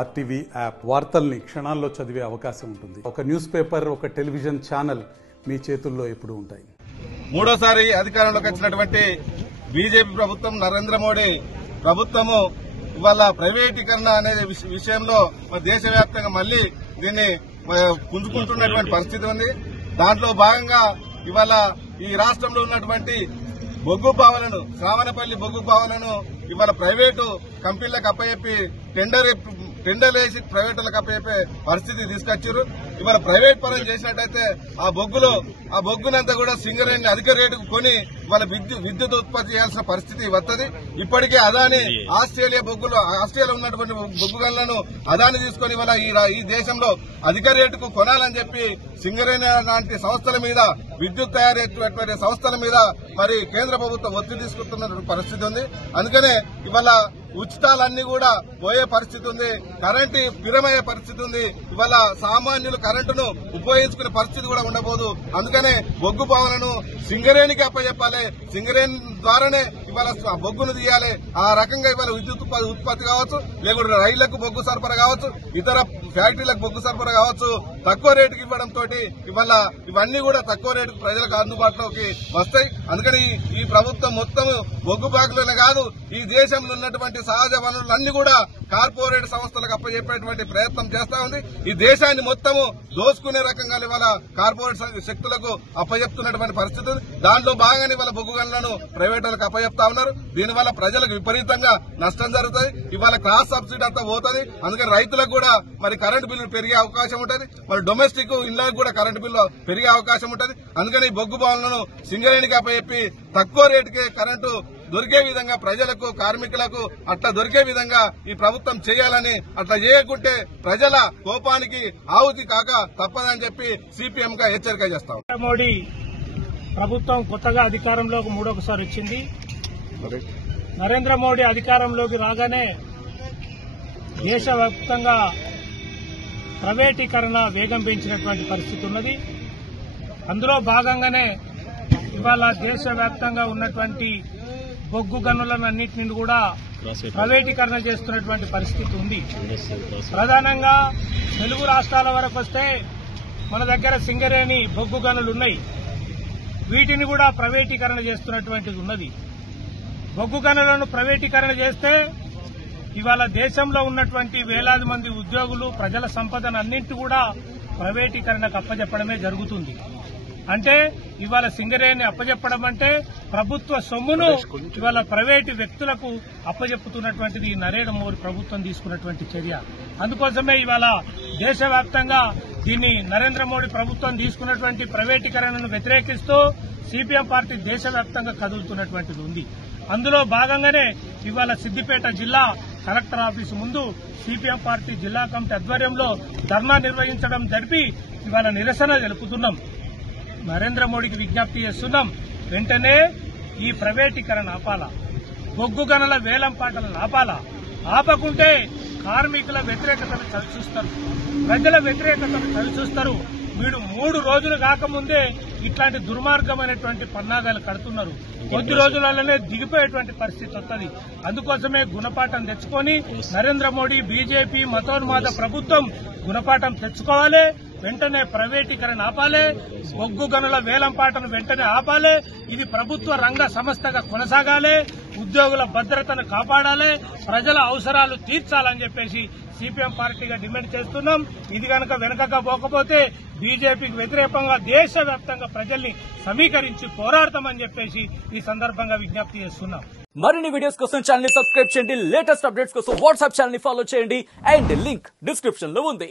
RTV app వార్తల్ని క్షణాల్లో చదివే అవకాశం ఉంటుంది. ఒక న్యూస్ పేపర్, ఒక టెలివిజన్ ఛానల్ మీ చేతుల్లో ఎప్పుడూ ఉంటాయి. మూడోసారి అధికారంలోకి వచ్చినటువంటి బీజేపీ ప్రభుత్వం, నరేంద్ర మోడీ ప్రభుత్వము ఇవాళ ప్రైవేటీకరణ అనే విషయంలో దేశవ్యాప్తంగా మళ్లీ దీన్ని పుంజుకుంటున్నటువంటి పరిస్థితి ఉంది. దాంట్లో భాగంగా ఇవాళ ఈ రాష్ట్రంలో ఉన్నటువంటి బొగ్గు బావులను, శ్రావణపల్లి బొగ్గు బావులను ఇవాళ ప్రైవేటు కంపెనీలకు అప్పచెప్పి టెండర్ వేసి ప్రైవేటులకు అప్పచెప్పే పరిస్థితి తీసుకొచ్చారు. ఇవాళ ప్రైవేట్ పనులు చేసినట్టయితే ఆ బొగ్గునంతా కూడా సింగరేణి అధిక రేటుకు కొని ఇవాళ విద్యుత్ ఉత్పత్తి చేయాల్సిన పరిస్థితి వస్తుంది. ఇప్పటికే అదాని ఆస్ట్రేలియా ఉన్నటువంటి బొగ్గు గనులను అదాని తీసుకుని ఇవాళ ఈ దేశంలో అధిక రేటుకు కొనాలని చెప్పి సింగరేణి లాంటి సంస్థల మీద, విద్యుత్ తయారీ సంస్థల మీద మరి కేంద్ర ప్రభుత్వం ఒత్తిడి తీసుకుంటున్న పరిస్థితి ఉంది. అందుకనే ఇవాళ ఉచితాలన్నీ కూడా పోయే పరిస్థితి ఉంది. కరెంటు పిరమయ్యే పరిస్థితి ఉంది. ఇవాళ సామాన్యులు కరెంటును ఉపయోగించుకునే పరిస్థితి కూడా ఉండబోదు. అందుకనే బొగ్గు బావులను సింగరేణికి అప్పచెప్పాలి. సింగరేణి ద్వారానే ఇవాళ బొగ్గును తీయాలి. ఆ రకంగా ఇవాళ విద్యుత్ ఉత్పత్తి కావచ్చు, లేకుంటే రైళ్లకు బొగ్గు సరఫరా కావచ్చు, ఇతర ఫ్యాక్టరీలకు బొగ్గు సరఫరా కావచ్చు, తక్కువ రేటుకి ఇవ్వడంతో ఇవాళ ఇవన్నీ కూడా తక్కువ రేటుకు ప్రజలకు అందుబాటులోకి వస్తాయి. అందుకని ఈ ప్రభుత్వం మొత్తం బొగ్గు బాకులనే కాదు, ఈ దేశంలో ఉన్నటువంటి సహజ వనరులన్నీ కూడా కార్పొరేట్ సంస్థలకు అప్పచెప్పేటువంటి ప్రయత్నం చేస్తా ఉంది. ఈ దేశాన్ని మొత్తము దోచుకునే రకంగా ఇవాళ కార్పొరేట్ శక్తులకు అప్పచెప్తున్నటువంటి పరిస్థితి ఉంది. దాంట్లో భాగంగానే ఇవాళ బొగ్గు గనులను ప్రైవేటులకు అప్పచెప్తా ఉన్నారు. దీనివల్ల ప్రజలకు విపరీతంగా నష్టం జరుగుతుంది. ఇవాళ క్రాస్ సబ్సిడీ అంతా పోతుంది. అందుకని రైతులకు కూడా మరి కరెంటు బిల్లు పెరిగే అవకాశం ఉంటుంది. మరి డొమెస్టిక్ ఇళ్లకు కూడా కరెంటు బిల్లు పెరిగే అవకాశం ఉంటుంది. అందుకని ఈ బొగ్గు బావులను సింగరేణికి అప్పచెప్పి తక్కువ రేటుకే కరెంటు దొరికే విధంగా ప్రజలకు, కార్మికులకు అట్లా దొరికే విధంగా ఈ ప్రభుత్వం చేయాలని, అట్లా చేయకుంటే ప్రజల కోపానికి ఆహుతి కాక తప్పదని చెప్పి సిపిఎం గా హెచ్చరిక చేస్తాం. మోడీ ప్రభుత్వం కొత్తగా అధికారంలోకి మూడోసారి వచ్చింది. నరేంద్ర మోడీ అధికారంలోకి రాగానే దేశవ్యాప్తంగా ప్రైవేటీకరణ వేగం పెంచినటువంటి పరిస్థితి ఉన్నది. అందులో భాగంగానే ఇవాళ దేశవ్యాప్తంగా ఉన్నటువంటి బొగ్గు గనులన్నింటినీ కూడా ప్రైవేటీకరణ చేస్తున్నటువంటి పరిస్థితి ఉంది. ప్రధానంగా తెలుగు రాష్ట్రాల వరకు వస్తే మన దగ్గర సింగరేణి బొగ్గు గనులు ఉన్నాయి. వీటిని కూడా ప్రైవేటీకరణ చేస్తున్నటువంటిది ఉన్నది. బొగ్గు గనులను ప్రైవేటీకరణ చేస్తే ఇవాళ దేశంలో ఉన్నటువంటి వేలాది మంది ఉద్యోగులు, ప్రజల సంపదను అన్నింటి కూడా ప్రైవేటీకరణకు అప్పచెప్పడమే జరుగుతుంది. అంటే ఇవాళ సింగరేణి అప్పచెప్పడం అంటే ప్రభుత్వ సొమ్మును ఇవాళ ప్రైవేటు వ్యక్తులకు అప్పచెప్పుతున్నటువంటిది నరేంద్ర మోడీ ప్రభుత్వం తీసుకున్నటువంటి చర్య. అందుకోసమే ఇవాళ దేశవ్యాప్తంగా దీన్ని నరేంద్ర మోడీ ప్రభుత్వం తీసుకున్నటువంటి ప్రైవేటీకరణను వ్యతిరేకిస్తూ సిపిఎం పార్టీ దేశవ్యాప్తంగా కదులుతున్నటువంటిది ఉంది. అందులో భాగంగానే ఇవాళ సిద్దిపేట జిల్లా కలెక్టర్ ఆఫీసు ముందు సిపిఎం పార్టీ జిల్లా కమిటీ ఆధ్వర్యంలో ధర్నా నిర్వహించడం జరిపి ఇవాళ నిరసన తెలుపుతున్నాం. నరేంద్ర మోడీకి విజ్ఞప్తి చేస్తున్నాం, వెంటనే ఈ ప్రైవేటీకరణ ఆపాలా, బొగ్గు గనుల వేలం పాటలను ఆపాలా. ఆపకుంటే కార్మికుల వ్యతిరేకతను చవిచూస్తారు, ప్రజల వ్యతిరేకతను చవిచూస్తారు. వీడు 3 రోజులు కాకముందే ఇట్లాంటి దుర్మార్గమైనటువంటి పన్నాగాలు కడుతున్నారు. కొద్ది రోజులలోనే దిగిపోయేటువంటి పరిస్థితి వస్తుంది. అందుకోసమే గుణపాఠం తెచ్చుకొని నరేంద్ర మోడీ, బీజేపీ మతోన్మాద ప్రభుత్వం గుణపాఠం తెచ్చుకోవాలి. వెంటనే ప్రైవేటీకరణ ఆపాలి, బొగ్గు గనుల వేలంపాటను వెంటనే ఆపాలి. ఇది ప్రభుత్వ రంగ సంస్థగా కొనసాగాలి, ఉద్యోగుల భద్రతను కాపాడాలి, ప్రజల అవసరాలు తీర్చాలని చెప్పేసి సిపిఎం పార్టీగా డిమాండ్ చేస్తున్నాం. ఇది కనుక వెనకగా పోకపోతే బీజేపీకి వ్యతిరేకంగా దేశవ్యాప్తంగా ప్రజల్ని సమీకరించి పోరాడతామని చెప్పేసి ఈ సందర్భంగా విజ్ఞప్తి చేస్తున్నాం. మరిన్ని వీడియోస్ కోసం ఛానల్ ని సబ్స్క్రైబ్ చేయండి. లేటెస్ట్ అప్డేట్స్ కోసం వాట్సాప్ ఛానల్ ని ఫాలో చేయండి. అండ్ లింక్ డిస్క్రిప్షన్ లో ఉంది.